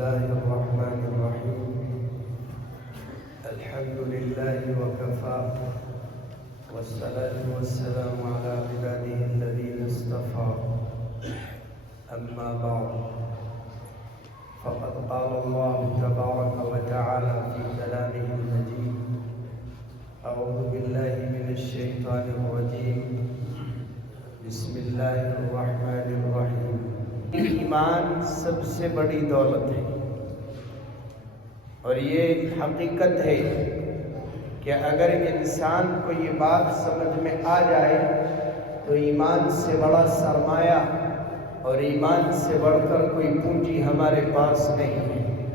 الله الرحمن الرحيم. الحمد لله وكفى، والصلاة والسلام على عباده الذين اصطفى. أما بعد، فقد قال الله تبارك وتعالى في كلامه المجيد: أعوذ بالله من الشيطان الرجيم. بسم الله الرحمن الرحيم. ایمان سب سے بڑی دولت ہے، اور یہ حقیقت ہے کہ اگر انسان کو یہ بات سمجھ میں آ جائے تو ایمان سے بڑا سرمایہ اور ایمان سے بڑھ کر کوئی پونجی ہمارے پاس نہیں ہے۔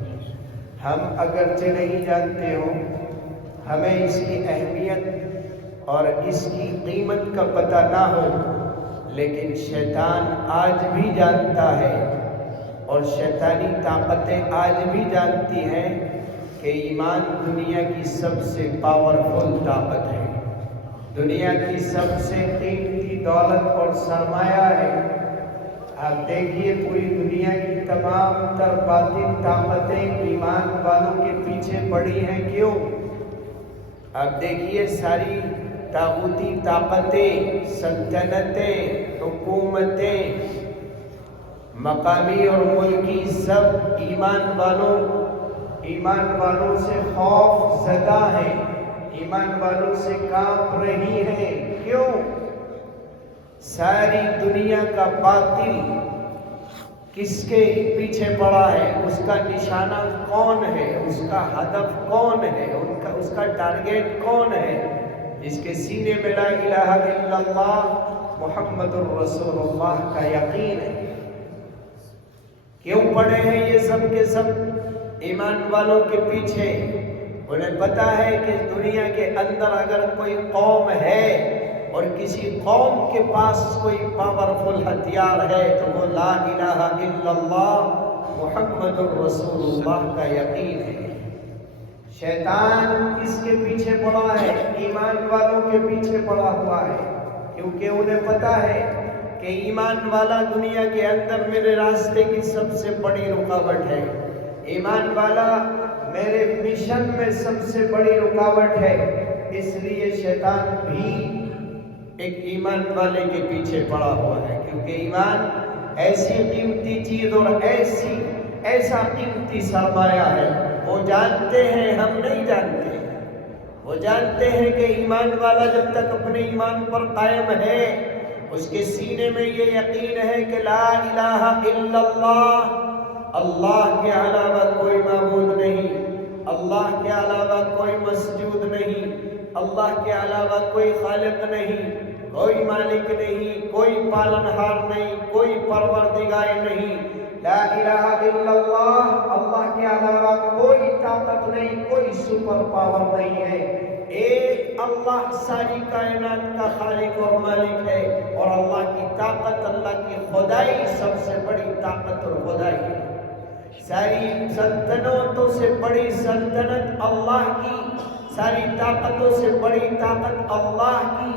ہم اگرچہ نہیں جانتے ہوں، ہمیں اس کی اہمیت اور اس کی قیمت کا پتہ نہ ہو، لیکن شیطان آج بھی جانتا ہے اور شیطانی طاقتیں آج بھی جانتی ہیں کہ ایمان دنیا کی سب سے پاورفل طاقت ہے، دنیا کی سب سے قیمتی دولت اور سرمایہ ہے۔ آپ دیکھیے، پوری دنیا کی تمام تر باطل طاقتیں ایمان والوں کے پیچھے پڑی ہیں۔ کیوں؟ آپ دیکھیے، ساری طاغوتی طاقتیں، سلطنتیں، حکومتیں، مقامی اور ملکی، سب ایمان والوں سے خوف زدہ ہیں، ایمان والوں سے کانپ رہی ہیں۔ کیوں؟ ساری دنیا کا باطل کس کے پیچھے پڑا ہے؟ اس کا نشانہ کون ہے؟ اس کا ہدف کون ہے؟ اس کا ٹارگیٹ کون ہے؟ جس کے سینے میں لا الہ الا اللہ محمد الرسول اللہ کا یقین ہے۔ کیوں پڑے ہیں یہ سب کے سب ایمان والوں کے پیچھے؟ انہیں پتا ہے کہ دنیا کے اندر اگر کوئی قوم ہے اور کسی قوم کے پاس کوئی پاورفل ہتھیار ہے تو وہ لا الہ الا اللہ محمد الرسول اللہ کا یقین ہے۔ شیطان کس کے پیچھے پڑا ہے؟ ایمان والوں کے پیچھے پڑا ہوا ہے، کیونکہ انہیں پتا ہے کہ ایمان والا دنیا کے اندر میرے راستے کی سب سے بڑی رکاوٹ ہے، ایمان والا میرے مشن میں سب سے بڑی رکاوٹ ہے۔ اس لیے شیطان بھی ایک ایمان والے کے پیچھے پڑا ہوا ہے، کیونکہ ایمان ایسی قیمتی چیز اور ایسا قیمتی سرمایہ ہے۔ وہ جانتے ہیں، ہم نہیں جانتے۔ وہ جانتے ہیں کہ ایمان والا جب تک اپنے ایمان پر قائم ہے، اس کے سینے میں یہ یقین ہے کہ لا الہ الا اللہ، اللہ کے علاوہ کوئی معبود نہیں، اللہ کے علاوہ کوئی مسجود نہیں، اللہ کے علاوہ کوئی خالق نہیں، کوئی مالک نہیں، کوئی پالنہار نہیں، کوئی پروردگار نہیں۔ لا الہ الا اللہ، اللہ کے علاوہ کوئی طاقت نہیں، کوئی سپر پاور نہیں ہے۔ ایک اللہ ساری کائنات کا خالق اور مالک ہے، اور اللہ کی طاقت، اللہ کی خدائی سب سے بڑی طاقت اور خدائی ہے۔ ساری سلطنتوں سے بڑی سلطنت اللہ کی، ساری طاقتوں سے بڑی طاقت اللہ کی۔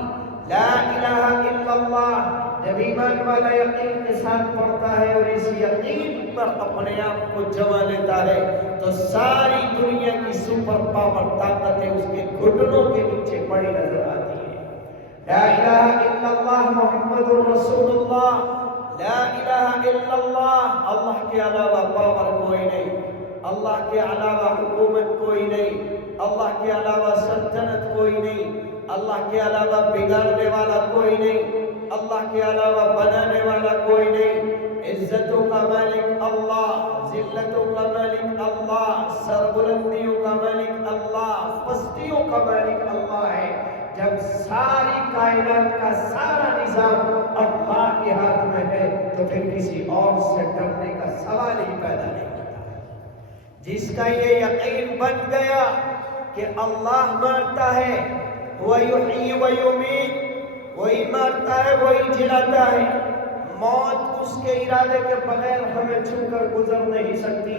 لا الہ الا اللہ جب ایمان والا یقین کے ساتھ پڑھتا ہے اور اس یقین پر اپنے آپ کو جما لیتا ہے تو ساری دنیا کی سپر پاور طاقتیں اس کے گھٹنوں کے نیچے پڑی نظر آتی ہیں۔ لا الہ الا اللہ محمد الرسول اللہ، لا الہ الا اللہ، اللہ کے علاوہ پاور کوئی نہیں، اللہ کے علاوہ حکومت کوئی نہیں، اللہ کے علاوہ سلطنت کوئی نہیں، اللہ کے علاوہ بگاڑنے والا کوئی نہیں، اللہ کے علاوہ بنانے والا کوئی نہیں۔ عزتوں کا مالک اللہ، ذلتوں کا مالک اللہ، سربلندیوں کا مالک اللہ، پستیوں کا مالک اللہ ہے۔ جب ساری کائنات کا سارا نظام اللہ کے ہاتھ میں ہے تو پھر کسی اور سے ڈرنے کا سوال ہی پیدا نہیں ہوتا۔ جس کا یہ یقین بن گیا کہ اللہ مارتا ہے، وَيُحْيِي وَيُمِيتُ، وہی مارتا ہے، وہی جلاتا ہے، موت اس کے ارادے کے بغیر ہمیں چھو کر گزر نہیں سکتی،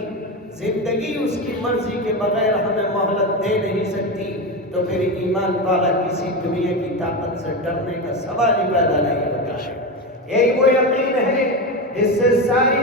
زندگی اس کی مرضی کے بغیر ہمیں مہلت دے نہیں سکتی، تو پھر ایمان والا کسی دنیا کی طاقت سے ڈرنے کا سوال ہی پیدا نہیں ہوتا ہے۔ یہی وہ یقین ہے جس سے ساری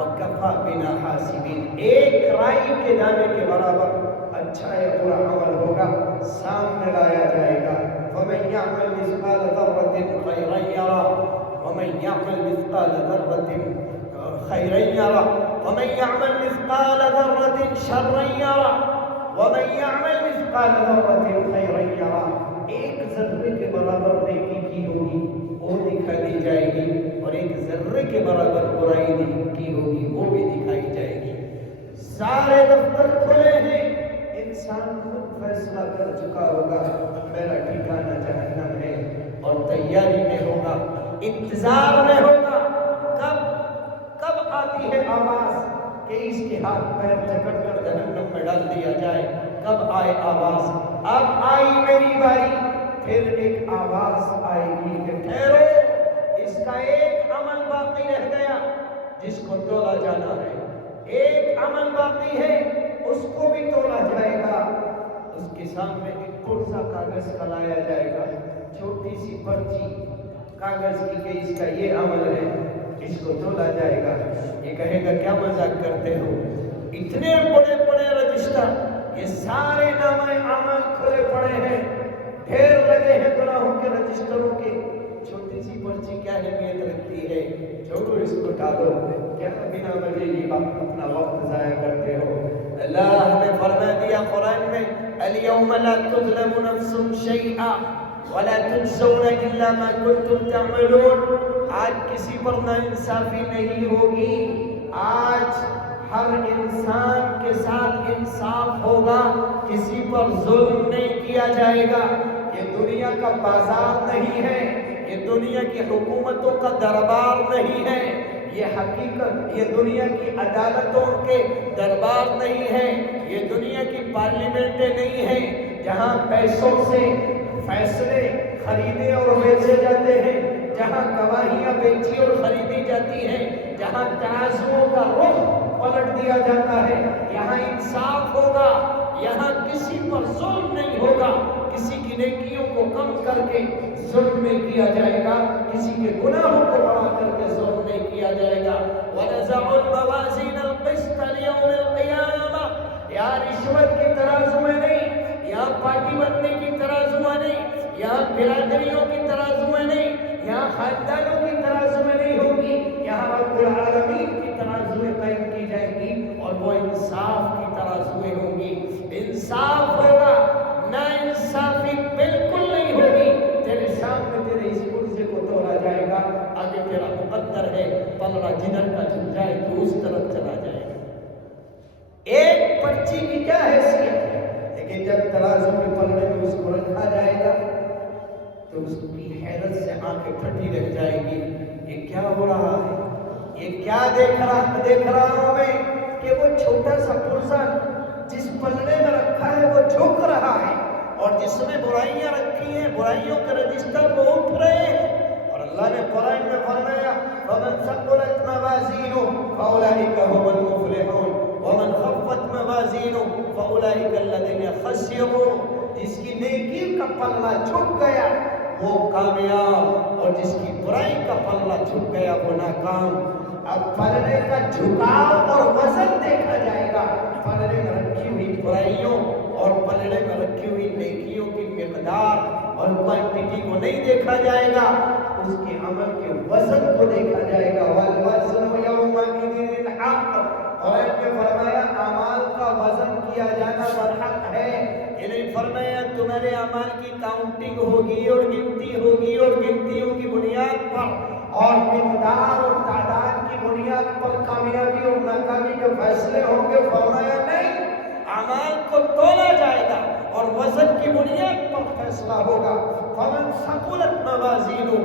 وَكَفَى بِنَا حَاسِبِينَ، ایک رائی کے دانے کے برابر اچھا یا برا عمل ہوگا، سامنے لایا جائے گا۔ وَمَنْ يَعْمَلْ مِثْقَالَ ذَرَّةٍ خَيْرًا يَرَهُ وَمَنْ يَعْمَلْ مِثْقَالَ ذَرَّةٍ خَيْرًا يَرَهُ وَمَنْ يَعْمَلْ مِثْقَالَ ذَرَّةٍ شَرًّا يَرَهُ وَمَنْ يَعْمَلْ مِثْقَالَ ذَرَّةٍ خَيْرًا يَرَهُ، ایک ذرے کے برابر نیکی کی ہوگی وہ دکھائی دی جائے گی، اور ایک ذرے کے برابر برائی کی ہوگی وہ بھی دکھائی جائے گی۔ سارے دفتر کھلے ہیں، انسان خود فیصلہ کر چکا ہوگا میرا ٹھکانہ جہنم ہے، اور تیاری میں ہوگا، انتظار میں ہوگا کب آتی ہے آواز کہ اس کے ہاتھ پیر جکڑ کر جہنم میں ڈال دیا جائے، کب آئے آواز؟ اب آئی میری باری، پھر ایک آواز آئے گی کہ ٹھہرو، اس کا ایک عمل باقی رہ گیا جس کو تولا جانا ہے، ایک عمل باقی ہے اس کو بھی تولا جائے گا۔ اس کے سامنے ایک پرزہ کاغذ کا لایا جائے گا، چھوٹی سی پرچی کاغذ کی کہ اس کا یہ عمل ہے، اس کو تولا جائے گا۔ یہ کہے گا کیا مذاق کرتے ہو، اتنے بڑے بڑے رجسٹر، یہ سارے نامہ اعمال کھلے پڑے ہیں، ڈھیر لگے ہیں گناہوں کے رجسٹروں کے، چھوٹی سی پرچی کیا اہمیت رکھتی ہے، چھوڑو اس کو ڈالو، کیا بنا وجہ یہ اپنا وقت ضائع کرتے ہو۔ اللہ نے فرما دیا قرآن میں اليوم لا تظلم نفس شيئا ولا تجزون الا ما كنتم تعملون، آج کسی پر ناانصافی نہیں ہوگی، آج ہر انسان کے ساتھ انصاف ہوگا، کسی پر ظلم نہیں کیا جائے گا۔ یہ دنیا کا بازار نہیں ہے، یہ دنیا کی حکومتوں کا دربار نہیں ہے، یہ حقیقت، یہ دنیا کی عدالتوں کے دربار نہیں ہے، یہ دنیا کی پارلیمنٹیں نہیں ہیں جہاں پیسوں سے فیصلے خریدے اور بیچے جاتے ہیں، جہاں گواہیاں بیچی اور خریدی جاتی ہیں، جہاں ترازوؤں کا رخ پلٹ دیا جاتا ہے۔ یہاں انصاف ہوگا، یہاں کسی پر ظلم نہیں ہوگا، کسی کی نیکیوں کو کم کر کے ظلم نہیں کیا جائے گا، کسی کے گناہوں کو بڑھا کر کے ظلم نہیں کیا جائے گا۔ وَنَزَعُ الْمَوَازِينَ الْقِسْطَ لِيَوْمِ الْقِيَامَةِ، یہاں رشوت کی ترازو میں نہیں، یہاں پارٹی بننے کی ترازو میں نہیں، یہاں برادریوں کی ترازو میں نہیں، یہاں خاندانوں کی ترازو میں نہیں ہوگی، یہاں رب العالمین کی ترازویں قائم کی جائیں گی، اور وہ انصاف کی ترازویں ہوں گی، انصاف ہوگا، نا انصافی بالکل نہیں ہوگی۔ تیرے سامنے تیرے اس کرسے کو تولا جائے گا، آگے تیرا مقدر ہے، پلڑا جدھر کا جھک جائے تو اس طرف چلا جائے گا۔ ایک پرچی کی کیا حیثیت ہے، لیکن جب ترازو کے پلڑے میں اس کو رکھا جائے گا تو اس کی حیرت سے آنکھیں پھٹی رہ جائے گی، یہ کیا ہو رہا ہے، یہ کیا دیکھ رہا ہوں میں کہ وہ چھوٹا سا پرزہ جس پلڑے میں رکھا ہے وہ جھک رہا ہے، اور جس میں برائیاں رکھی ہیں برائیوں کے رجسٹر وہ اٹھ رہے ہیں۔ اور اللہ نے قرآن میں فرمایا وَمَنْ ثَقُلَتْ مَوَازِينُهُ فَأُولَئِكَ هُمُ الْمُفْلِحُونَ وَمَنْ خَفَّتْ مَوَازِينُهُ فَأُولَئِكَ الَّذِينَ خَسِرُوا، جس کی نیکی کا پلڑا جھک گیا وہ کامیاب، اور جس کی برائی کا پلڑا جھک گیا وہ ناکام۔ اب پلڑے کا جھکاؤ اور وزن دیکھا جائے گا، پلڑے میں رکھی ہوئی برائیوں اور پلڑے میں رکھی ہوئی نیکیوں کی مقدار اور کوانٹٹی کو نہیں دیکھا جائے گا، اس کے عمل کے وزن کو دیکھا جائے گا۔ وَالْوَزْنُ يَوْمَئِذٍ الْحَقُّ، قرآن میں فرمایا اعمال کا وزن کیا جانا برحق ہے، یہ نہیں فرمایا تمہارے اعمال کی کاؤنٹنگ ہوگی اور گنتی ہوگی اور گنتیوں کی بنیاد پر اور مقدار اور تعداد کی بنیاد پر کامیابی اور ناکامی کے فیصلے ہوں گے، فرمایا نہیں، اعمال کو تولا جائے گا اور وزن کی بنیاد پر فیصلہ ہوگا۔ فَمَنْ ثَقُلَتْ مَوَازِينُهُ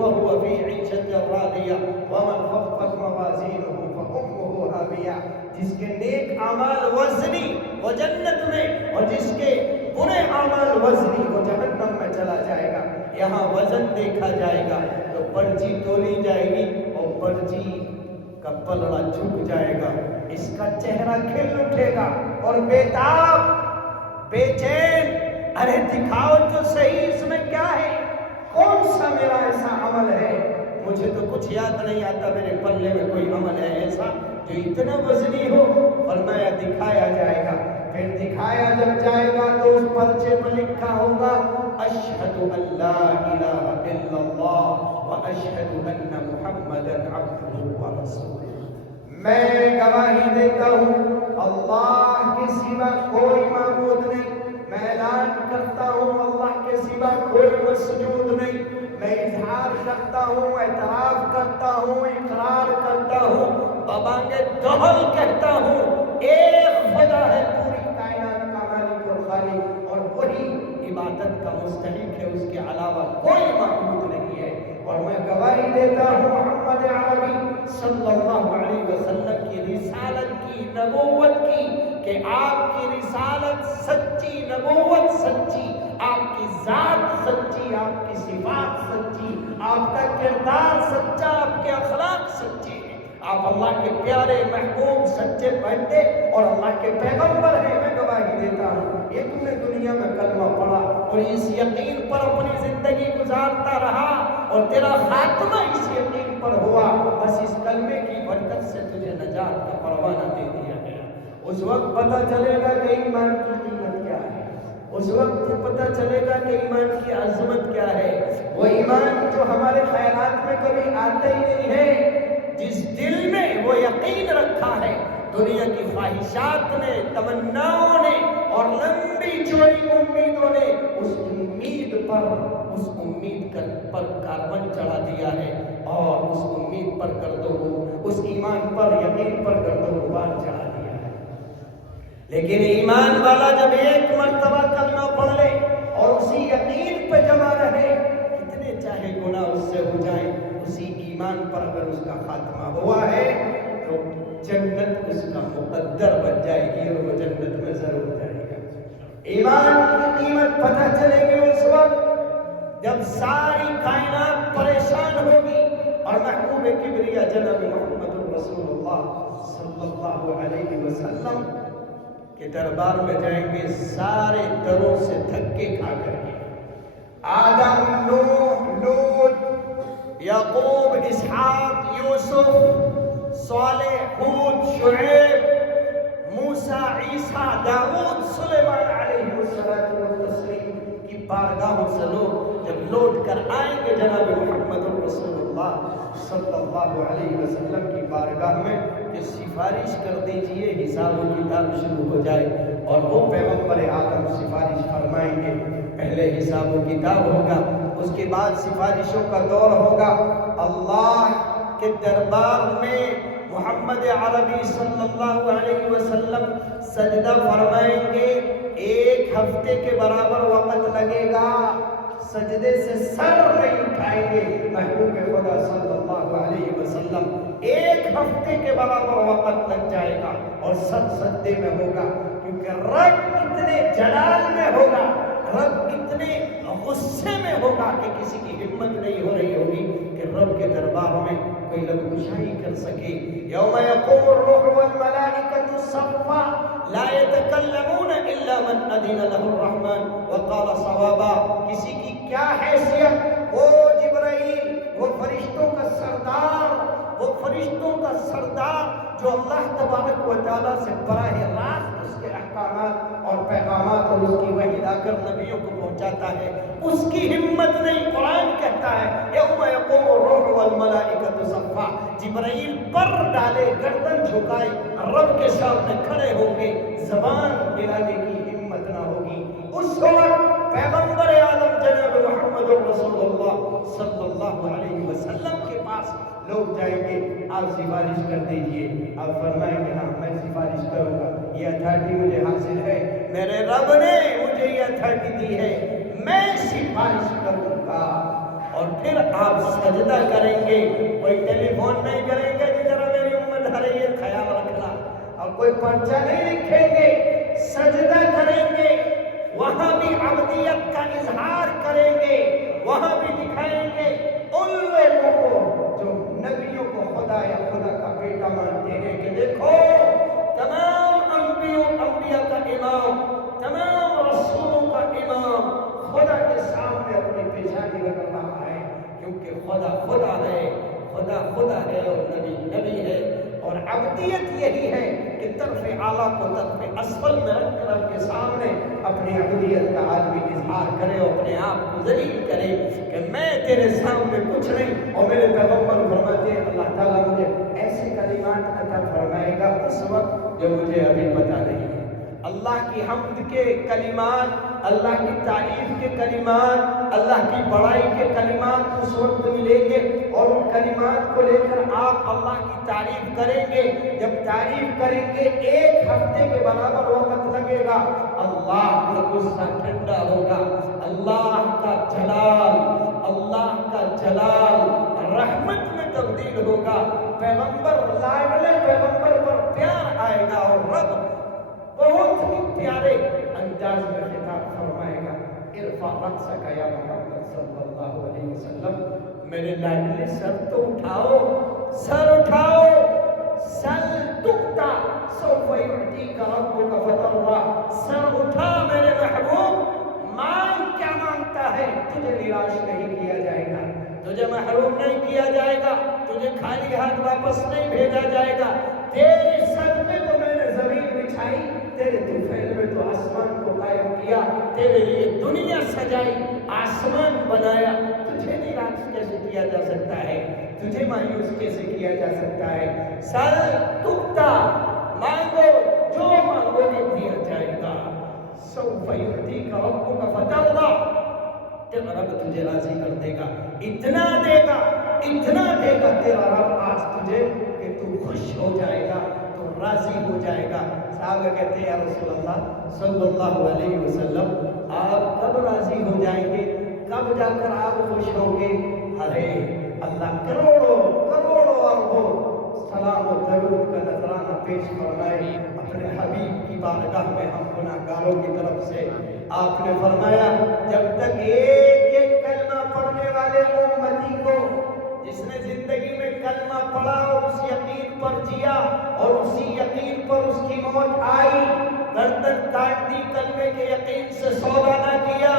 فَهُوَ فِي عِيشَةٍ رَاضِيَةٍ وَمَنْ خَفَّتْ مَوَازِينُهُ فَأُمُّهُ هَاوِيَةٌ، جس کے نیک اعمال وزنی وہ جنت میں، اور جس کے برے اعمال وزنی وہ جہنم میں چلا جائے گا۔ یہاں وزن دیکھا جائے گا تو پرچی تولی جائے گی اور پرچی کا پلڑا جھک جائے گا، اس کا چہرہ کھل اٹھے گا اور بےتاب بے چین، ارے دکھاؤ تو صحیح اس میں کیا ہے، کون سا میرا ایسا عمل ہے مجھے تو کچھ یاد نہیں آتا، میرے پلے میں کوئی عمل ہے ایسا جو اتنا وزنی ہو۔ فرمایا دکھایا جائے گا۔ پھر دکھایا جب جائے گا تو اس پرچے پر لکھا ہوگا اشہد ان لا الہ الا اللہ واشہد ان محمدا عبدہ ورسولہ۔ میں گواہی دیتا ہوں اللہ کے سوا کوئی معبود نہیں، میں اعلان کرتا ہوں اللہ کے سوا کوئی مسجود نہیں، میں اظہار کرتا ہوں، اعتراف کرتا ہوں، اقرار کرتا ہوں، ببانگ دہل کہتا ہوں ایک خدا ہے پوری کائنات کا مالک اور خالق، اور وہی عبادت کا مستحق ہے، اس کے علاوہ کوئی معبود نہیں ہے۔ اور میں گواہی دیتا ہوں محمد عربی صلی اللہ علیہ وسلم کی رسالت کی، نبوت کی، کہ آپ کی رسالت سچی، نبوت سچی، آپ کی ذات سچی، آپ کی صفات سچی، آپ کا کردار سچا، آپ کے اخلاق سچے ہیں، آپ اللہ کے پیارے محبوب سچے بندے اور اللہ کے پیغمبر ہیں۔ میں گواہی دیتا ہوں یہ تم نے دنیا میں کلمہ پڑھا اور اس یقین پر اپنی زندگی گزارتا رہا اور تیرا خاتمہ اس یقین پر ہوا، بس اس کلمے کی برکت سے تجھے نجات کا پروانہ دے دیا گیا۔ اس وقت پتہ چلے گا کہ ایمان کی قیمت کیا ہے، اس وقت پتہ چلے گا کہ ایمان کی عظمت کیا ہے، وہ ایمان جو ہمارے خیالات میں کبھی آتا ہی نہیں ہے، جس دل میں وہ یقین رکھا ہے دنیا کی خواہشات نے، تمناؤں نے اور لمبی چوڑی امیدوں نے اس امید پر کاربن چڑھا دیا ہے، اور اس امید پر اس ایمان پر، یقین پر گرد و غبار چڑھا دیا ہے۔ لیکن ایمان والا جب ایک مرتبہ کلمہ پڑھ لے اور اسی یقین پہ جمع رہے، کتنے چاہے گناہ اس سے ہو جائیں، اسی ایمان پر اگر اس کا خاتمہ ہوا ہے تو جنت اس کا مقدر بن جائے گی اور وہ جنت میں ضرور جائے گا۔ ایمان کی قیمت پتہ چلے گی اس وقت جب ساری کائنات پریشان ہوگی اور محبوب کبریا جناب محمد رسول اللہ صلی اللہ علیہ وسلم کے دربار میں جائیں گے، سارے دروں سے دھکے کھا کر کے، آدم، نوح، لوط، یعقوب، اسحاق، یوسف، صالح، ہود، شعیب، موسیٰ، عیسیٰ، داؤد، سلیمان علیہ السلام کی بارگاہوں سے لوگ جب لوٹ کر آئیں گے جناب محمد رسول اللہ صلی اللہ علیہ وسلم کی بارگاہ میں کہ سفارش کر دیجئے، حساب و کتاب شروع ہو جائے، اور وہ پیغمبر اعظم سفارش فرمائیں گے۔ پہلے حساب و کتاب ہوگا، اس کے بعد سفارشوں کا دور ہوگا۔ اللہ کے دربار میں محمد عربی صلی اللہ علیہ وسلم سجدہ فرمائیں گے، 1 ہفتے کے برابر وقت لگے گا، سجدے سے سر نہیں اٹھائیں گے محبوب خدا صلی اللہ علیہ وسلم، 1 ہفتے کے برابر وقت لگ جائے گا اور سر سجدے میں ہوگا، کیونکہ رب اتنے جلال میں ہوگا، رب اتنے غصے میں ہوگا کہ کسی کی ہمت نہیں ہو رہی ہوگی کہ رب کے دربار میں کوئی لب کشائی کر سکے۔ یوم یقوم الروح والملائکۃ صفا لا يتکلمون الا من اذن له الرحمن وقال صوابا۔ کسی کی کیا حیثیت، وہ جبرائیل، وہ فرشتوں کا سردار، وہ فرشتوں کا سردار جو اللہ تبارک و تعالیٰ سے براہ راست اس کے احکامات اور پیغامات اور اس کی وحی لا کر نبیوں کو پہنچاتا ہے، اس کی ہمت نہیں۔ قرآن کہتا ہے یوم یقوم الروح والملائکۃ صفا، جبرائیل پر ڈالے، گردن جھکائے، رب کے سامنے کھڑے ہوں گے، زبان ملانے کی ہمت نہ ہوگی۔ اس وقت پیغمبر عالم جناب محمد رسول اللہ صلی اللہ علیہ وسلم کے پاس لوگ جائیں گے، آپ سفارش کر دیجئے، آپ فرمائیں گے ہاں میں سفارش کروں گا، یہ اتھارٹی مجھے حاصل ہے، میرے رب نے مجھے یہ اتھارٹی دی ہے، میں سفارش کروں گا۔ اور پھر آپ سجدہ کریں گے، کوئی ٹیلی فون نہیں کریں گے جی ذرا میری امت ہر یہ خیال رکھنا، اور کوئی پرچہ نہیں لکھیں گے، سجدہ کریں گے، وہاں بھی عبدیت کا اظہار کریں گے، وہاں بھی دکھائیں گے ان لوگوں کو جو نبیوں کو خدا یا خدا کا بیٹا مانتے ہیں کہ دیکھو تمام انبیاء کا امام، تمام رسولوں کا امام خدا کے سامنے اپنی پیشانی رکھ رہا ہے، کیونکہ خدا خدا ہے خدا ہے اور نبی نبی ہے. اور عبدیت یہی ہے کہ طرف اعلیٰ کو طرف اسفل میں رکھ کر رب کے سامنے اپنی عبدیت کا آدمی اظہار کرے اور اپنے آپ کو ذلیل کرے کہ میں تیرے سامنے کچھ نہیں. اور میرے پیغمبر فرماتے ہیں اللہ تعالیٰ مجھے ایسے کلمات عطا فرمائے گا اس وقت جو مجھے ابھی پتہ نہیں ہے. اللہ کی حمد کے کلمات، اللہ کی تعریف کے کلمات، اللہ کی بڑائی کے کلمات اس وقت ملیں گے اور ان کلمات کو لے کر آپ اللہ کی تعریف کریں گے. جب تعریف کریں گے 1 ہفتے کے برابر وقت لگے گا. اللہ کا غصہ ٹھنڈا ہوگا. اللہ کا جلال رحمت میں تبدیل ہوگا. پیغمبر لاڈلے پیغمبر پر پیار آئے گا اور رب بہت ہی پیارے انداز میں خطاب فرمائے گا. ارفع رأسک یا محمد صلی اللہ علیہ وسلم. میرے لاڈلے سر تو اٹھاؤ، سر اٹھاؤ. سل تؤتا سوف یعطیک ربک فترضی. سر اٹھا میرے محبوب، مانگ کیا مانگتا ہے. تجھے نراش نہیں کیا جائے گا، تجھے محروم نہیں کیا جائے گا، تجھے خالی ہاتھ واپس نہیں بھیجا جائے گا. تیرے سر میں تو میں نے زمین بچھائی، تیرے طفیل میں تو آسمان کو قائم کیا، تیرے لیے دنیا سجائی، آسمان بنایا. تجھے نراش کیسے کیا جا سکتا ہے، تجھے مایوس کیسے کیا جا سکتا ہے. سر تؤتا، مانگو جو مانگو گے دیا جائے گا. سوف یعطیک ربک فترضی، تیرا رب تجھے راضی کر دے گا. اتنا دے گا تیرا رب آج تجھے کہ تو خوش ہو جائے گا، تو راضی ہو جائے گا. صحابہ کہتے ہیں یا رسول اللہ صلی اللہ علیہ وسلم آپ کب راضی ہو جائیں گے، کب جا کر آپ خوش ہوں گے؟ ارے اللہ کروڑوں اربوں سلام و درود کا نذرانہ پیش فرمائے اپنے حبیب کی بارگاہ میں ہم گناہگاروں کی طرف سے. آپ نے فرمایا جب تک ایک کلمہ پڑھنے والے امتی کو، جس نے زندگی میں کلمہ پڑھا اور اس یقین پر جیا اور اسی یقین پر اس کی موت آئی، گردن کاٹ دی کلمے کے یقین سے سودا نہ کیا،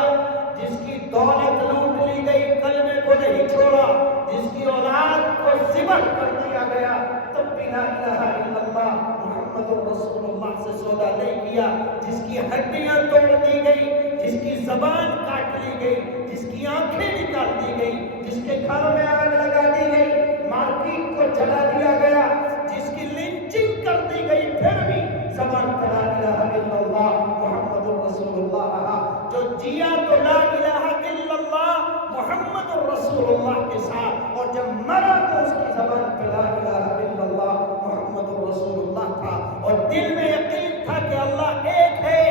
جس کی دولت لوٹ لی گئی کلمے کو نہیں چھوڑا، جس کی اولاد کو ذبح کر دیا گیا تب بھی لا الہ الا اللہ محمد رسول اللہ سے سودا نہیں کیا، جس کی ہڈیاں توڑ دی گئی، جس کی زبان کاٹ لی گئی، جس کی آنکھیں نکال دی گئی، جس کے گھر میں آگ لگا دی گئی، مارکیٹ کو جلا دیا گیا، جس کی لنچنگ کر دی گئی، پھر بھی زبان پر لا الہ الا اللہ محمد رسول اللہ رہا. جو جیا تو لا الہ الا اللہ محمد رسول اللہ کے ساتھ، اور جب مرا تو اس کی زبان پر لا الہ الا اللہ محمد رسول اللہ تھا، اور دل میں یقین تھا کہ اللہ ایک ہے.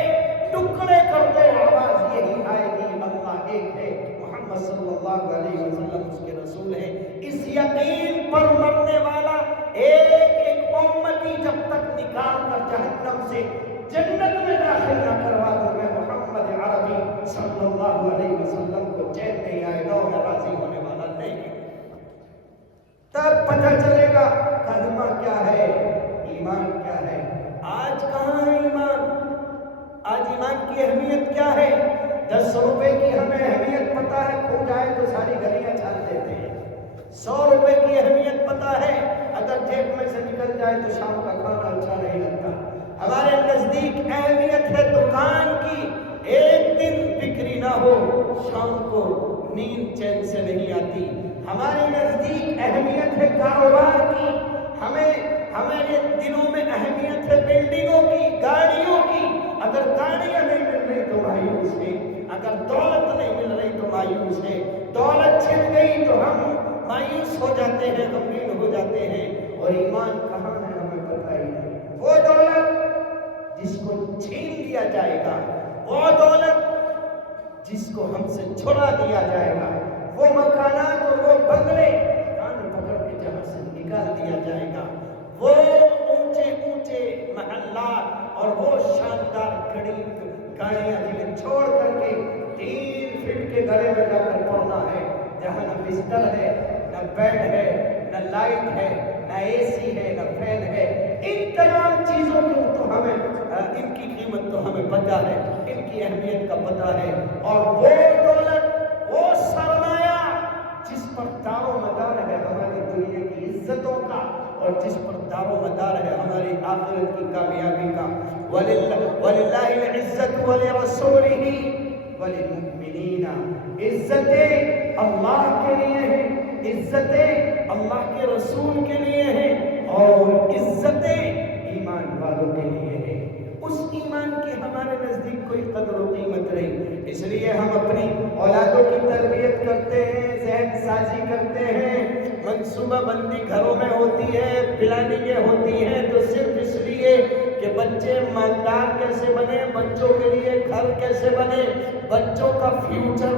ٹکڑے کر دو آواز یہی آئے گی اللہ ایک ہے، محمد صلی اللہ علیہ وسلم اس کے رسول ہیں. اس یقین پر مرنے والا ایک امتی جب تک نکال کر جہنم سے جنت میں داخل نہ کروا دو، میں محمد عربی صلی اللہ علیہ وسلم کو چین نہیں آئے گا اور میں راضی ہونے والا نہیں. تب پتہ چلے گا کلمہ کیا ہے، ایمان کیا ہے. آج کہاں ہے ایمان؟ آج ایمان کی اہمیت کیا ہے؟ 10 روپے کی ہمیں اہمیت پتہ ہے، کھو جائے تو ساری گلیاں چھان دیتے ہیں. 100 روپے کی اہمیت پتہ ہے، اگر جیب میں سے نکل جائے تو شام کا کھانا اچھا نہیں لگتا. ہمارے نزدیک اہمیت ہے دکان کی، ایک دن بکری نہ ہو شام کو نیند چین سے نہیں آتی. ہمارے نزدیک اہمیت ہے کاروبار کی، ہمارے دنوں میں اہمیت ہے بلڈنگوں کی، گاڑیوں کی. اگر گاڑیاں نہیں مل رہی تو مایوس ہے، اگر دولت نہیں مل رہی تو مایوس ہے. دولت چھن گئی تو ہم مایوس ہو جاتے ہیں، غمگین ہو جاتے ہیں. اور ایمان کہاں ہے ہمیں پتہ ہی نہیں. وہ دولت جس کو چھین لیا جائے گا، وہ دولت جس کو ہم سے چھڑا دیا جائے گا، وہ مکانات اور وہ بنگلے کان پکڑ کے جہاں سے نکال دیا جائے گا، وہ اونچے اونچے محلات اور وہ شاندار گاڑیاں جنہیں چھوڑ کر کے 3 فٹ کے گڑے میں جا کر پڑنا ہے، جہاں نہ بستر ہے، نہ بیڈ ہے، نہ لائٹ ہے، نہ اے سی ہے، نہ فین ہے. ان تمام چیزوں کو تو ہمیں ان کی قیمت تو ہمیں پتہ ہے، ان کی اہمیت کا پتہ ہے. اور وہ دولت، وہ سرمایہ جس پر دار و مدار ہے ہماری دنیا کی عزت عزتوں کا اور جس پر دار و مدار ہے ہماری آخرت کی کامیابی کا. وَلِلَّهِ الْعِزَّةُ وَلِرَسُولِهِ وَلِلْمُؤْمِنِينَ. عزتیں اللہ کے لیے ہیں, عزتیں اللہ کے رسول کے لیے ہیں, اور عزتیں ایمان والوں کے لیے ہیں. اس ایمان کی ہمارے نزدیک کوئی قدر و قیمت نہیں, اس لیے ہم اپنی اولادوں کی تربیت کرتے ہیں, ذہن سازی کرتے ہیں, منصوبہ بندی گھروں میں ہوتی ہے, پلاننگیں ہوتی ہیں, تو صرف اس لیے کہ بچے مالدار کیسے بنے, بچوں کے لیے گھر کیسے بنے, بچوں کا فیوچر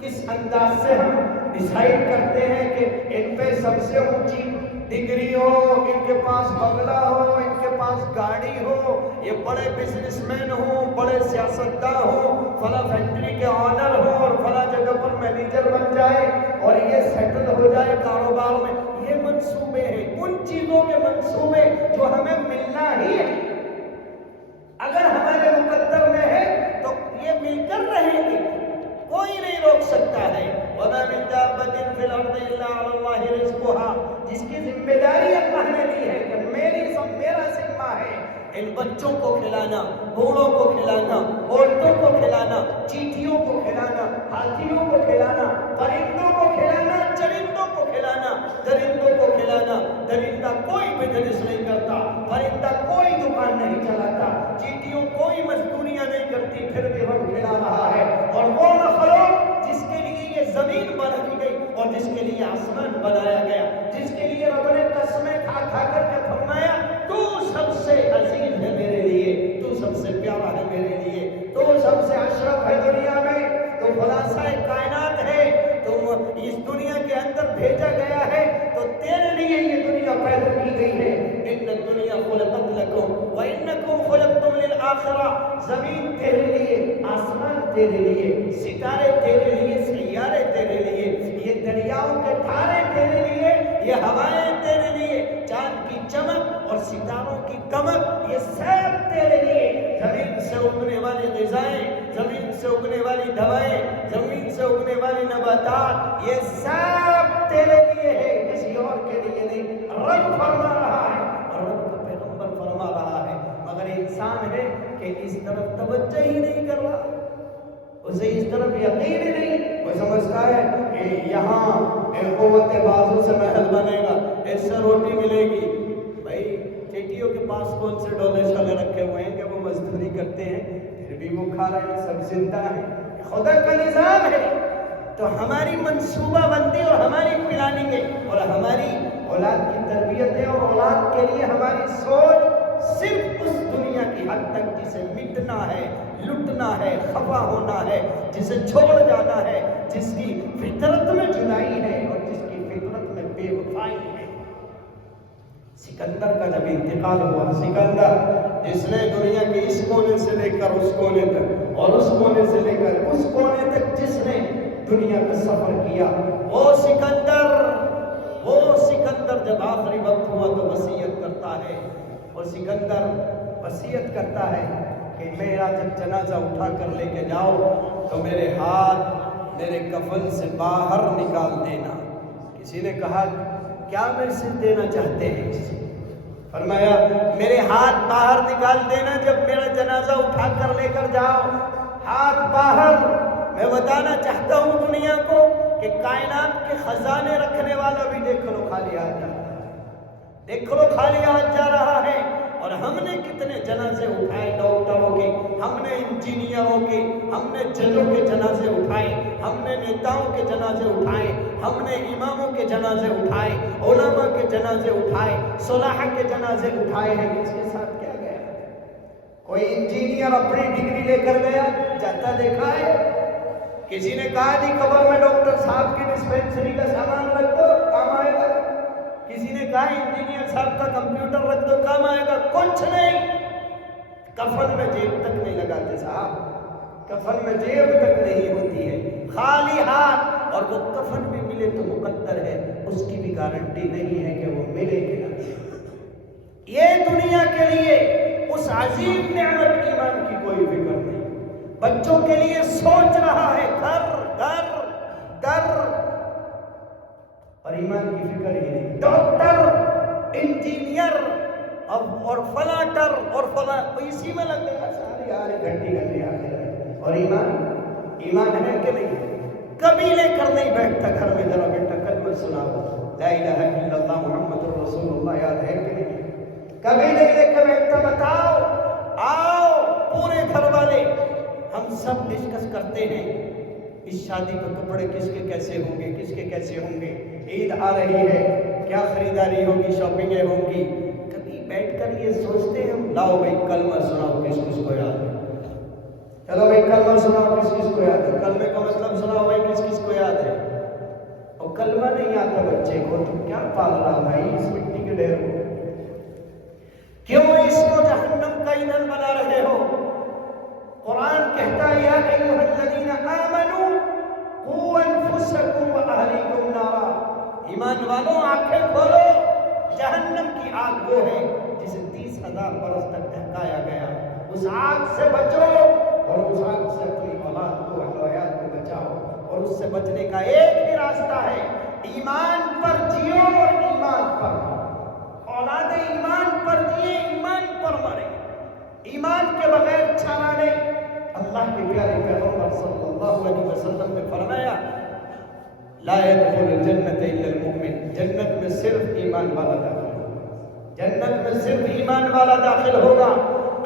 کس انداز سے ہم ڈیسائیڈ کرتے ہیں کہ ان پہ سب سے اونچی ڈگری ہو, ان کے پاس بنگلہ ہو, ان کے پاس گاڑی ہو, یہ بڑے بزنس مین ہوں, بڑے سیاستداں ہوں, فلاں فیکٹری کے آنر ہوں اور فلاں جگہ پر مینیجر بن جائے اور یہ سیٹل ہو جائے کاروبار میں. یہ منصوبے ہیں, ان چیزوں کے منصوبے جو ہمیں ملنا ہی ہے. اگر ہمارے مقدر میں ہے تو یہ مل کر رہیں گے, کوئی نہیں روک سکتا ہے. وَمَا مِن دَابَّةٍ فِي الْأَرْضِ إِلَّا عَلَى اللَّهِ رِزْقُهَا. جس کی ذمہ داری اللہ نے لی ہے کہ میرا ذمہ ہے ان بچوں کو کھلانا, بوڑھوں کو کھلانا, عورتوں کو کھلانا, چیٹیوں کو کھلانا, ہاتھیوں کو کھلانا, پرندوں کو کھلانا, چرندوں کو کھلانا, درندوں کو کھلانا. درندہ کوئی بزنس نہیں کرتا, پرندہ کوئی دکان نہیں چلاتا, چیٹیوں کوئی مزدوریاں نہیں کرتی, پھر بھی ہم کھلا رہا ہے. اور وہ مخلوق جس کے لیے یہ زمین بنائی گئی اور جس کے لیے آسمان بنایا گیا, جس کے لیے رب نے قسمیں کھا کھا کر کے فرمایا تو سب سے عزیز ہے میرے لیے, تو سب سے پیارا ہے میرے لیے, تو سب سے اشرف ہے دنیا میں, تو خلاصہ کائنات ہے, تو اس دنیا کے اندر بھیجا گیا ہے, تو تیرے لیے یہ دنیا پیدا کی گئی ہے. ان الدنیا خلقت لکم وانکم خلقتم للآخرہ. زمین تیرے لیے, آسمان تیرے لیے, ستارے تیرے لیے, سیارے تیرے لیے, یہ دریاؤں کے دھارے تیرے لیے, یہ ہوائیں تیرے لیے, چاند کی چمک اور ستاروں کی دمک, یہ سب تیرے لیے. زمین سے اگنے والی غذائیں, زمین سے اگنے والی دوائیں, زمین سے اگنے والی نباتات, یہ سب تیرے لیے ہے, کسی اور کے لیے نہیں. رب فرما رہا ہے اور رب کا پیغمبر فرما رہا ہے, مگر انسان ہے کہ اس طرف توجہ ہی نہیں کر رہا, اسے اس طرف یقین ہی نہیں. وہ سمجھتا ہے کہ یہاں قوت بازو سے محل بنے گا, اس سے روٹی ملے گی. بھائی چیٹیوں کے پاس کون سے ڈولے شولے رکھے ہوئے ہیں کہ وہ مزدوری کرتے ہیں, پھر بھی وہ کھا رہے ہیں, سب زندہ ہے. خدا کا نظام ہے. تو ہماری منصوبہ بندی اور ہماری پلاننگ اور ہماری اولاد کی تربیت ہے, اور اولاد کے لیے ہماری سوچ صرف اس دنیا کی حد تک جسے مٹنا ہے, لٹنا ہے, خفا ہونا ہے, جسے چھوڑ جانا ہے, جس کی فطرت میں جدائی ہے اور جس کی فطرت میں بے وفائی ہے. سکندر کا جب انتقال ہوا, سکندر جس نے دنیا کے اس کونے سے لے کر اس کونے تک اور اس کونے سے لے کر اس کونے تک جس نے دنیا کا سفر کیا, وہ سکندر جب آخری وقت ہوا تو وصیت کرتا ہے. وہ سکندر وصیت کرتا ہے کہ میرا جب جنازہ اٹھا کر لے کے جاؤ تو میرے ہاتھ میرے کفن سے باہر نکال دینا. کسی نے کہا کیا میسج دینا چاہتے ہیں؟ فرمایا میرے ہاتھ باہر نکال دینا جب میرا جنازہ اٹھا کر لے کر جاؤ, ہاتھ باہر. میں بتانا چاہتا ہوں دنیا کو کہ کائنات کے خزانے رکھنے والا بھی دیکھ لو خالی ہاتھ جا رہا ہے, دیکھ لو خالی ہاتھ جا رہا ہے. اور ہم نے کتنے جنازے اٹھائے ڈاکٹروں کے, ہم نے انجینئروں کے, ہم نے ججوں کے جنازے اٹھائے, ہم نے نیتاؤں کے جنازے اٹھائے, ہم نے اماموں کے جنازے اٹھائے, علماء کے جنازے اٹھائے, صلاح کے جنازے اٹھائے ہیں. اس کے ساتھ کیا گیا؟ کوئی انجینئر اپنی ڈگری لے کر گیا جاتا دیکھا ہے؟ کسی نے کہا جی قبر میں ڈاکٹر صاحب کی ڈسپینسری کا سامان رکھ دو کام آئے گا. کسی نے کہا انجینئر صاحب کا کمپیوٹر رکھ دو کام آئے گا. کچھ نہیں. کفن میں جیب تک نہیں لگاتے صاحب, کفن میں جیب تک نہیں ہوتی ہے, خالی ہاتھ. اور وہ کفن بھی ملے تو مقدر ہے, اس کی بھی گارنٹی نہیں ہے کہ وہ ملے کہ نہ. یہ دنیا کے لیے اس عظیم نعمت ایمان کی کوئی فکر نہیں. بچوں کے لیے سوچ رہا ہے گھر گھر گھر. اور ایمان کی فکر ہی نہیں. ڈاکٹر، انجینئر اور فلاٹر اور فلاں اسی میں لگ گیا ساری گھنٹی گھنٹی آتے رہے. اور ایمان ہے کہ نہیں؟ کبھی لے کر نہیں بیٹھتا گھر میں، ذرا بیٹا کلمہ سناؤ لا الہ الا اللہ محمد رسول اللہ، یاد ہے کہ نہیں؟ کبھی نہیں لے کر بیٹھتا. بتاؤ، آؤ پورے گھر والے ہم سب ڈسکس کرتے ہیں اس شادی کے کپڑے کس کے کیسے ہوں گے، کس کے کیسے ہوں گے، عید آ رہی ہے کیا خریداری ہوگی، شاپنگیں ہوں گی. کبھی بیٹھ کر یہ سوچتے ہیں ہم؟ لاؤ بھائی کلمہ سناؤ کس کس کو یاد ہے. چلو بھائی کلمہ سناؤ کس کس کو یاد ہے. کلمے کا مطلب سناؤ بھائی کس کس کو یاد ہے. اور کلمہ نہیں آتا بچے کو تو کیا پال رہا بھائی اس مٹی کے ڈھیر کو؟ کیوں اس کو جہنم کا ایندھن بنا رہے ہو؟ قرآن کہتا ہے یا ایھا الذین آمنوا قوا انفسکم واہلیکم نارا. ایمان والوں آنکھیں کھولو، جہنم کی آگ وہ ہے جسے 30,000 برس تک دہکایا گیا. اس آگ سے بچو اور اس آگ سے اپنی اولاد کو، اہل و عیال کو بچاؤ. اور اس سے بچنے کا ایک ہی راستہ ہے، ایمان پر جیو اور ایمان پر مرو. اولاد ایمان پر جیے، ایمان پر مرے. ایمان کے بغیر چارہ نہیں. اللہ کے پیارے پیغمبر صلی اللہ علیہ وسلم نے فرمایا لا يدخل الجنت الا المؤمن. جنت میں صرف ایمان والا داخل ہوگا. جنت میں صرف ایمان والا داخل ہوگا.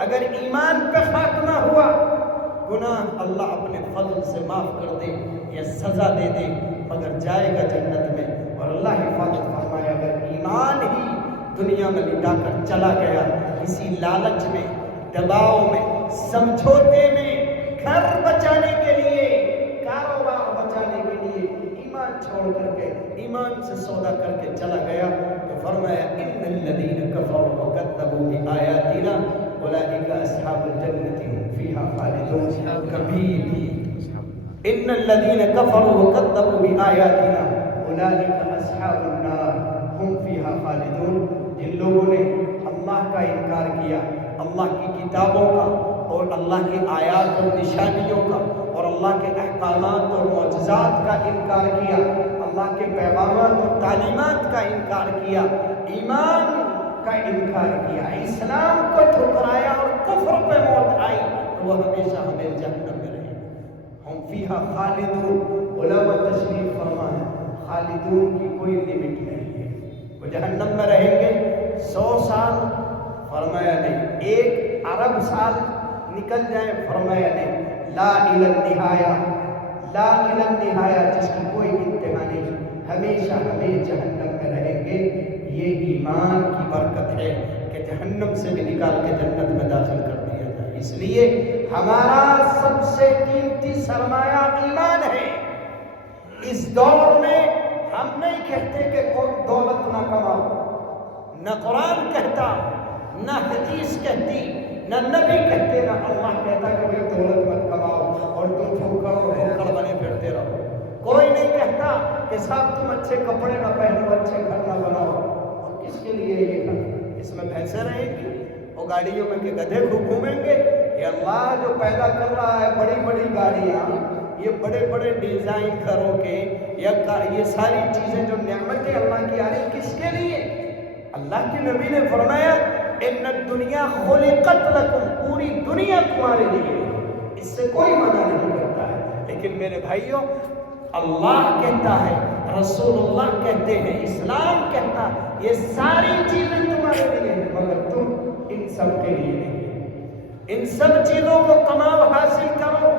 اگر ایمان پہ خاتمہ ہوا، گناہ اللہ اپنے فضل سے معاف کر دے یا سزا دے دے، مگر جائے گا جنت میں. اور اللہ حفاظت فرمایا اگر ایمان ہی دنیا میں لٹا کر چلا گیا کسی لالچ میں، دباؤ میں، سمجھوتے میں، گھر بچانے کے لیے، کاروبار بچانے کے لیے ایمان چھوڑ کر کے، ایمان سے سودا کر کے چلا گیا، تو فرمایا ان الذین کفروا وکذبوا بآیاتنا اولئک اصحاب الجنۃ هم فیہا خالدون. کبھی بھی ان الذین کفروا وکذبوا بآیاتنا اولئک اصحاب النار هم فیہا خالدون. جن لوگوں نے اللہ کا انکار کیا، اللہ کی کتابوں کا اور اللہ کی آیات اور نشانیوں کا اور اللہ کے احکامات اور معجزات کا انکار کیا، اللہ کے پیغامات اور تعلیمات کا انکار کیا، ایمان کا انکار کیا، اسلام کو ٹھکرایا اور کفر پہ موت آئی، تو وہ ہمیشہ ہمیں جہنم میں رہے. ہم فیہا خالدون. علماء تشریف فرما ہے خالدون کی کوئی لمٹ نہیں ہے. وہ جہنم میں رہیں گے 100 سال، فرمایا نہیں. 1 ارب سال نکل جائے، فرمایا نہیں. لا الی النہایہ، لا الی النہایہ، جس کی کوئی انتہا نہیں، ہمیشہ ہمیں جہنم میں رہیں گے. یہ ایمان کی برکت ہے کہ جہنم سے بھی نکال کے جنت میں داخل کر دیا جائے. اس لیے ہمارا سب سے قیمتی سرمایہ ایمان ہے. اس دور میں ہم نہیں کہتے کہ کوئی دولت نہ کماؤ، نہ قرآن کہتا، نہ حدیث کہتی، نہ نبی کہتے، نہ اللہ کہتا کہ بھئی دولت مت کماؤ اور تم پھوکڑ اور بھوکڑ بنے پھرتے رہو. کوئی نہیں کہتا کہ صاحب تم اچھے کپڑے نہ پہنو، اچھے گھر نہ بناؤ. اور کس کے لیے یہ گھر؟ اس میں بھینسیں رہیں گی، وہ گاڑیوں میں کہ گدھے گھومیں گے. یہ اللہ جو پیدا کر رہا ہے بڑی بڑی گاڑیاں، یہ بڑے بڑے ڈیزائن گھروں کے، یہ ساری چیزیں جو نعمتیں اللہ کی آ رہی، کس کے لیے؟ اللہ کے نبی نے فرمایا ان الدنیا خلقت لکم، پوری دنیا تمہارے لیے. اس سے کوئی منع نہیں کرتا ہے. لیکن میرے بھائیوں، اللہ کہتا ہے، رسول اللہ کہتے ہیں، اسلام کہتا ہے یہ ساری چیزیں تمہارے لیے ہیں، مگر تم ان سب کے لیے نہیں. ان سب چیزوں کو کماؤ، حاصل کرو،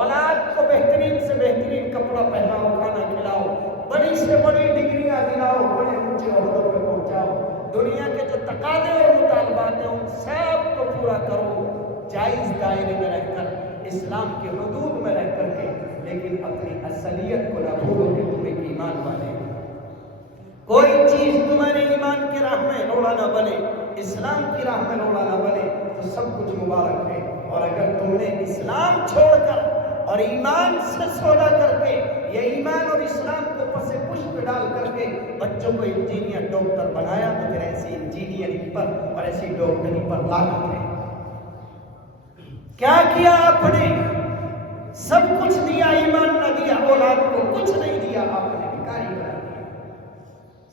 اولاد کو بہترین سے بہترین کپڑا پہناؤ، کھانا کھلاؤ، بڑی سے بڑی ڈگریاں دلاؤ، بڑے اونچے عہدوں پہ پہنچاؤ. دنیا کے جو تقاضے اور مطالبات ہیں ان سب کو پورا کرو، جائز دائرے میں رہ کر، اسلام کی حدود میں رہ کر کے، لیکن اپنی اصلیت کو نہ بھولو کہ تم ایک ایمان والے ہو. کوئی چیز تمہارے ایمان کی راہ میں روڑا نہ بنے، اسلام کی راہ میں روڑا نہ بنے تو سب کچھ مبارک ہے. اور اگر تم نے اسلام چھوڑ کر اور ایمان سے سودا کر کے، یا ایمان اور اسلام کو پس پشت ڈال کر کے بچوں کو انجینئر ڈاکٹر بنایا، تو پھر ایسی انجینئرنگ پر اور ایسی ڈاکٹری پر لعنت ہے. کیا کیا آپ نے؟ سب کچھ دیا، ایمان نہ دیا، اولاد کو کچھ نہیں دیا، آپ نے بھکاری بنا دیا.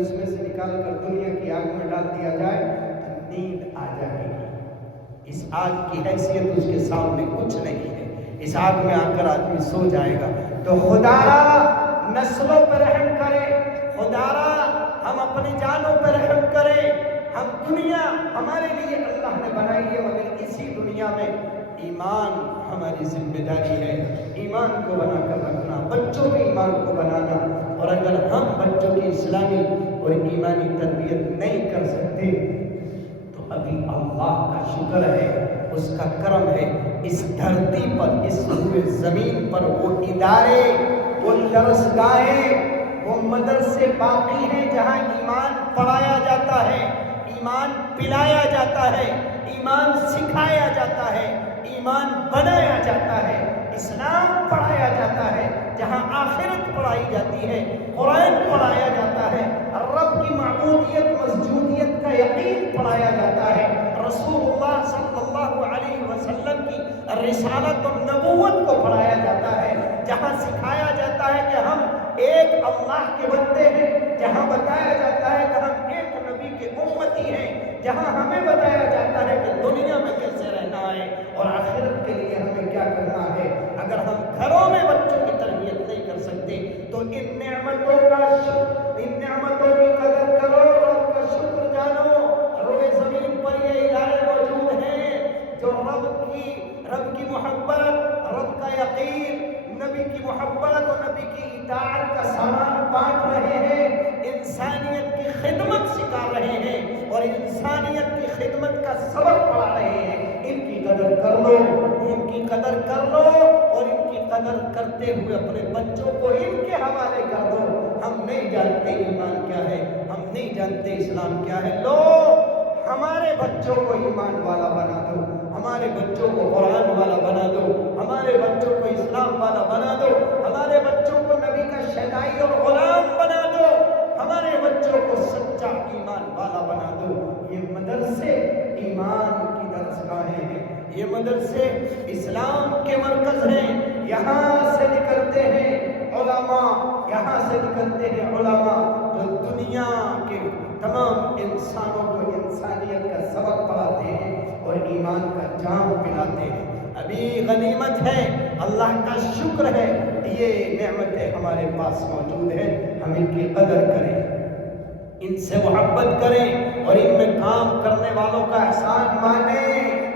اس میں سے نکال کر دنیا کی آگ میں ڈال دیا جائے تو نیند آ جائے گی۔ اس آگ کی حیثیت اس کے سامنے کچھ نہیں ہے، اس آگ میں آ کر آدمی سو جائے گا۔ تو خدا نسلوں پر رحم کرے، خدا ہم اپنی جانوں پر رحم کرے۔ ہم دنیا ہمارے لیے اللہ نے بنائی ہے، مگر اسی دنیا میں ایمان ہماری ذمہ داری ہے، ایمان کو بنا کر رکھنا، بچوں کے ایمان کو بنانا۔ اور اگر ہم بچوں کی اسلامی اور ایمانی تربیت نہیں کر سکتے تو ابھی اللہ کا شکر ہے، اس کا کرم ہے، اس دھرتی پر، اس روئے زمین پر وہ ادارے، وہ درسگاہیں، وہ مدرسے باقی ہیں جہاں ایمان پڑھایا جاتا ہے، ایمان پلایا جاتا ہے، ایمان سکھایا جاتا ہے، ایمان بنایا جاتا ہے، اسلام پڑھایا جاتا ہے، جہاں آخرت پڑھائی جاتی ہے، قرآن پڑھایا جاتا ہے، رب کی معبودیت مسجودیت کا یقین پڑھایا جاتا ہے، رسول اللہ صلی اللہ علیہ وسلم کی رسالت و نبوت کو پڑھایا جاتا ہے، جہاں سکھایا جاتا ہے کہ ہم ایک اللہ کے بندے ہیں، جہاں بتایا جاتا ہے کہ ہم ایک نبی کے امتی ہیں، جہاں ہمیں بتایا جاتا ہے کہ دنیا میں کیسے رہنا ہے اور آخرت کے لیے ہمیں کیا کرنا ہے۔ اگر ہم گھروں میں بچوں کی تربیت نہیں کر سکتے تو ان نعمتوں کی قدر کرو، رب کا شکر جانو۔ روئے زمین پر یہ ادارے موجود ہیں جو رب کی محبت، رب کا یقین، نبی کی محبت اور نبی کی اطاعت کا سامان بانٹ رہے ہیں، انسانیت کی خدمت سکھا رہے ہیں اور انسانیت کی خدمت کا سبق پڑھا رہے ہیں۔ ان کی قدر کر لو، ان کی قدر کر لو اور ان کی قدر کرتے ہوئے اپنے بچوں کو ان کے حوالے کر دو۔ ہم نہیں جانتے ایمان کیا ہے، ہم نہیں جانتے اسلام کیا ہے، لو ہمارے بچوں کو ایمان والا بنا دو، ہمارے بچوں کو قرآن والا بنا دو، ہمارے بچوں کو اسلام والا بنا دو، ہمارے بچوں کو نبی کا شیدائی اور غلام بنا دو، ہمارے بچوں کو سچا ایمان والا بنا دو۔ یہ مدرسے ایمان کی درسگاہیں ہیں، یہ مدرسے اسلام کے مرکز ہیں، یہاں سے نکلتے ہیں علماء، یہاں سے نکلتے ہیں علماء جو دنیا کے تمام انسانوں کو انسانیت کا سبق پڑھاتے ہیں اور ایمان کا جام پلاتے ہیں۔ ابھی غنیمت ہے، اللہ کا شکر ہے، یہ نعمتیں ہمارے پاس موجود ہیں، ہم ان کی قدر کریں، ان سے محبت کریں اور ان میں کام کرنے والوں کا احسان مانیں۔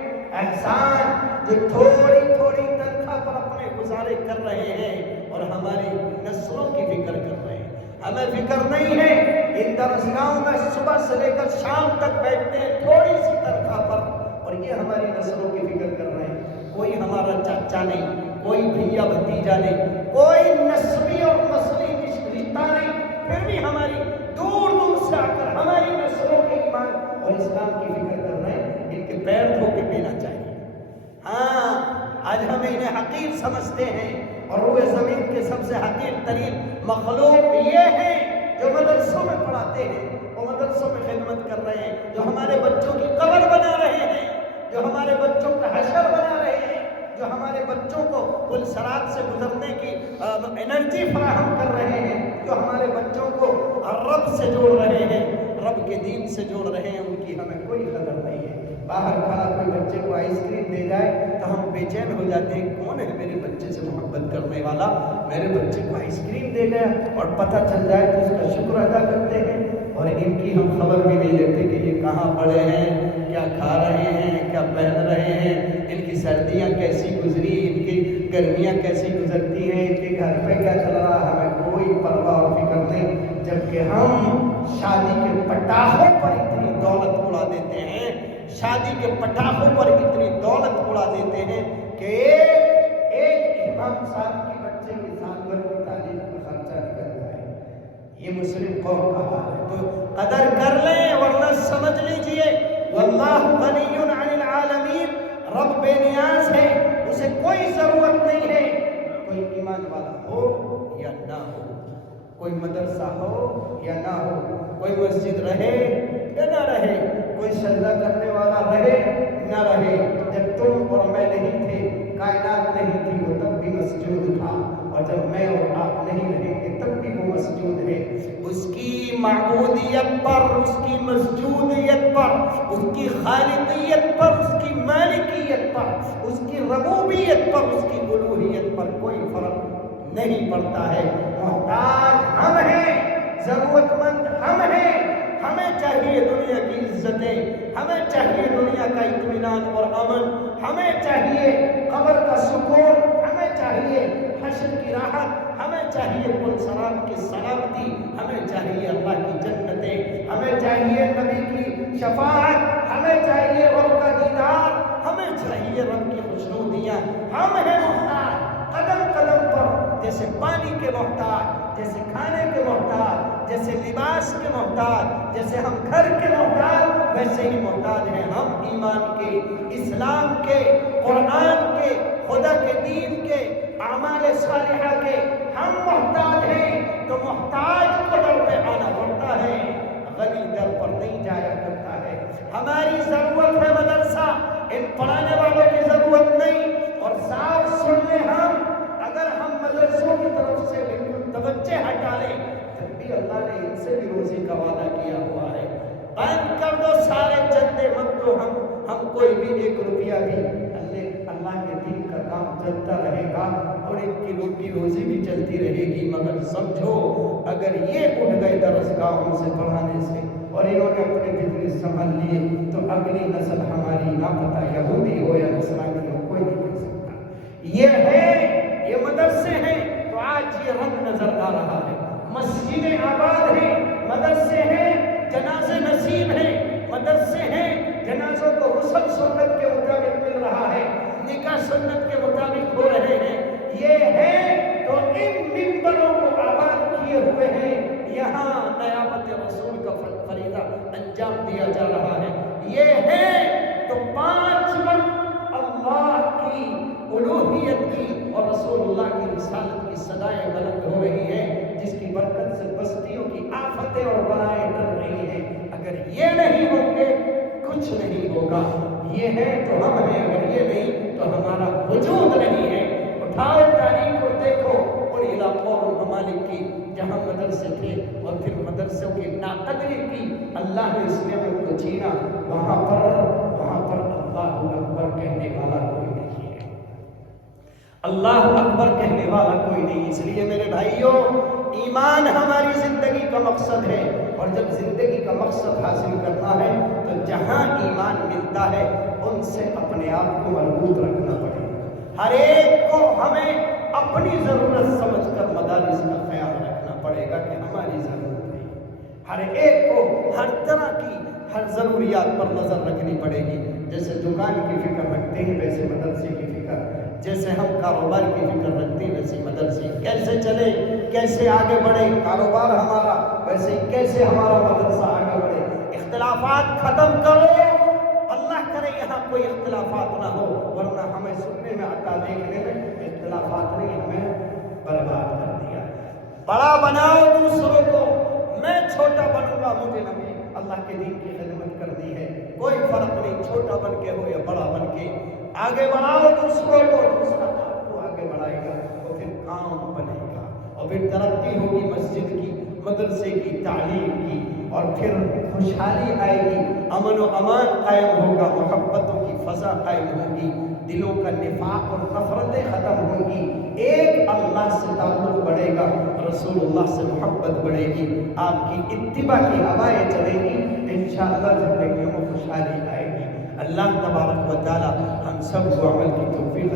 احسان جو تھوڑی تھوڑی تنخواہ پر اپنے گزارے کر رہے ہیں اور ہماری نسلوں کی فکر کر رہے ہیں، ہمیں فکر نہیں ہے۔ ان درسگاہوں میں صبح سے لے کر شام تک بیٹھتے ہیں تھوڑی سی تنخواہ پر اور یہ ہماری نسلوں کی فکر کر رہے ہیں۔ کوئی ہمارا چاچا نہیں، کوئی بھیا بھتیجا نہیں، کوئی نسبی اور نسلی رشتہ نہیں، پھر بھی ہماری دور دور سے آ کر ہماری نسلوں کے ایمان اور اسلام کی فکر کر رہے ہیں۔ ان کے پیر دھو کے پینا چاہیے۔ ہاں، آج ہم انہیں حقیر سمجھتے ہیں اور روئے زمین کے سب سے حقیر ترین مخلوق یہ ہیں جو مدرسوں میں پڑھاتے ہیں، وہ مدرسوں میں خدمت کر رہے ہیں، جو ہمارے بچوں کی قبر بنا رہے ہیں، جو ہمارے بچوں کا حشر بنا رہے ہیں، جو ہمارے بچوں کو پل صراط سے گزرنے کی انرجی فراہم کر رہے ہیں، جو ہمارے بچوں کو رب سے جوڑ رہے ہیں، رب کے دین سے جوڑ رہے ہیں، ان کی ہمیں کوئی قدر نہیں ہے۔ باہر کھڑا کوئی بچے کو آئس کریم دے جائے تو ہم بے چین ہو جاتے ہیں، کون ہے میرے بچے سے محبت کرنے والا، میرے بچے کو آئس کریم دے گیا، اور پتہ چل جائے تو اس کا شکر ادا کرتے ہیں اور ان کی ہم خبر بھی نہیں لیتے کہ یہ کہاں پڑے ہیں، کیا کھا رہے ہیں، کیا پہن رہے ہیں، ان کی سردیاں کیسی گزری، ان کی گرمیاں کیسی گزرتی ہیں، ان کے گھر پہ کیا چل رہا، ہمیں کوئی پرواہ اور فکر نہیں۔ جبکہ ہم شادی کے پٹاخوں پر اتنی دولت اڑا دیتے ہیں، شادی کے پٹاخوں پر اتنی دولت اڑا دیتے ہیں کہ ایک امام صاحب کی بچے کی سال بھر کی تعلیم کا خرچہ نکل جائے۔ یہ مسلم قوم کا حال ہے، تو قدر کر لیں ورنہ سمجھ لیجئے واللہ غنی عن العالمین، رب بے نیاز ہے، اسے کوئی ضرورت نہیں ہے۔ کوئی ایمان والا ہو یا نہ ہو، کوئی مدرسہ ہو یا نہ ہو، کوئی مسجد رہے یا نہ رہے، کوئی سجدہ کرنے والا رہے نہ رہے، جب تم اور میں نہیں تھے، کائنات نہیں تھی، وہ تب بھی مسجود تھا، اور جب میں اور آپ نہیں رہیں گے تب بھی وہ مسجود ہے، اس کی معبودیت پر، اس کی مسجودیت پر، اس کی خالقیت پر، اس کی مالکیت پر، اس کی ربوبیت پر، اس کی الوہیت پر کوئی فرق نہیں پڑتا ہے۔ محتاج ہم ہیں، ضرورت مند ہم ہیں، ہمیں چاہیے دنیا کی عزتیں، ہمیں چاہیے دنیا کا اطمینان اور امن، ہمیں چاہیے قبر کا سکون، ہمیں چاہیے حشر کی راحت، ہمیں چاہیے پرسراب کی سلامتی، ہمیں چاہیے اللہ کی جنتیں، ہمیں چاہیے نبی کی شفاعت، ہمیں چاہیے رب کا دیدار، ہمیں چاہیے رب کی خوشنودیاں۔ ہم ہیں محتاج قدم قدم پر، جیسے پانی کے محتاج، جیسے کھانے کے محتاج، جیسے لباس کے محتاج، جیسے ہم گھر کے محتاج، ویسے ہی محتاج ہیں ہم ایمان کے، اسلام کے، قرآن کے، خدا کے دین کے، اعمال صالحہ کے۔ ہم محتاج ہیں تو محتاج کو در پہ آنا پڑتا ہے، غنی در پر نہیں جایا کرتا ہے۔ ہماری ضرورت ہے مدرسہ، ان پڑھانے والوں کی ضرورت نہیں۔ اور صاف سن لیں، اگر ہم مدرسوں کی طرف سے بالکل توجہ ہٹا لیں، پھر بھی اللہ نے ان سے بھی روزی کا وعدہ کیا ہوا ہے۔ بند کر دو سارے چندے مت دو، ہم کوئی بھی ایک روپیہ بھی، اللہ کے دین کا کام چلتا رہے گا اور ان کی روٹی روزی بھی چلتی رہے گی۔ مگر سمجھو اگر یہ اٹھ گئے درسگاہوں سے پڑھانے سے اور انہوں نے اپنے بزنس سنبھال لیے تو اگلی نسل ہماری نہ پتہ یہودی ہو یا نصرانی ہو، کوئی نہیں کر سکتا۔ یہ ہے، یہ مدرسے ہیں تو آج یہ رنگ نظر آ رہا ہے۔ مسجدیں آباد ہیں، مدرسے ہیں، جنازے نصیب ہیں، مدرسے ہیں، جنازوں کو غسل سنت کے مطابق مل رہا ہے، نکاح سنت کے مطابق ہو رہے ہیں۔ یہ ہے تو ان منبروں کو آباد کیے ہوئے ہیں، یہاں نیابت رسول کا فریضہ انجام دیا جا رہا ہے۔ یہ ہے تو 5 وقت اللہ کی الوہیت کی اور رسول اللہ کی رسالت کی صدائیں بلند ہو رہی ہیں، جس کی برکت سے بستیوں کی آفتیں اور بلائیں ٹل رہی ہیں۔ اگر یہ نہیں ہوں گے کچھ نہیں ہوگا۔ یہ ہے تو ہم ہیں، اگر یہ نہیں تو ہمارا وجود نہیں ہے۔ اٹھاؤ تاریخ کو دیکھو ان علاقوں اور ممالک کی جہاں مدرسے تھے اور پھر مدرسوں کی ناقدری کی، اللہ نے اس نعمت کو چھینا، وہاں پر اللہ اکبر کہنے والا کوئی نہیں ہے، اللہ اکبر کہنے والا کوئی نہیں۔ اس لیے میرے بھائیوں، ایمان ہماری زندگی کا مقصد ہے، اور جب زندگی کا مقصد حاصل کرنا ہے تو جہاں ایمان ملتا ہے ان سے اپنے آپ کو مربوط رکھنا پڑے گا۔ ہر ایک کو ہمیں اپنی ضرورت سمجھ کر مدارس کا خیال رکھنا پڑے گا کہ ہماری ضرورت ہے۔ ہر ایک کو ہر طرح کی ہر ضروریات پر نظر رکھنی پڑے گی۔ جیسے دکان کی فکر رکھتے ہیں ویسے مدرسے کی فکر، جیسے ہم کاروبار کی فکر رکھتے ہیں ویسے مدرسے کیسے چلے، کیسے آگے بڑھے کاروبار ہمارا، ویسے ہی کیسے ہمارا مدرسہ آگے بڑھے۔ اختلافات ختم کرو، اللہ کرے یہاں کوئی اختلافات نہ ہو، ورنہ ہمیں سننے میں آتا، دیکھنے میں اختلافات نے ہمیں برباد کر دیا۔ بڑا بناؤ دوسروں کو، میں چھوٹا بنوں گا، مجھے نبی اللہ کے دین کی خدمت کرنی ہے، کوئی فرق نہیں، چھوٹا بن کے ہو یا بڑا بن کے آگے بڑھاؤ دوسروں کو، دوسرا آپ کو آگے بڑھائے گا تو پھر کام بنے گا اور پھر ترقی ہوگی مسجد کی، مدرسے کی، تعلیم کی، اور پھر خوشحالی آئے گی، امن و امان قائم ہوگا، محبتوں کی فضا قائم ہوگی، دلوں کا نفاق اور نفرتیں ختم ہوں گی، ایک اللہ سے تعلق بڑھے گا، رسول اللہ سے محبت بڑھے گی، آپ کی اتباع کی ہوائیں چلیں گی، انشاءاللہ زندگیوں میں خوشحالی آئے گی۔ اللہ تبارک و تعالی ہم سب کو عمل کی توفیق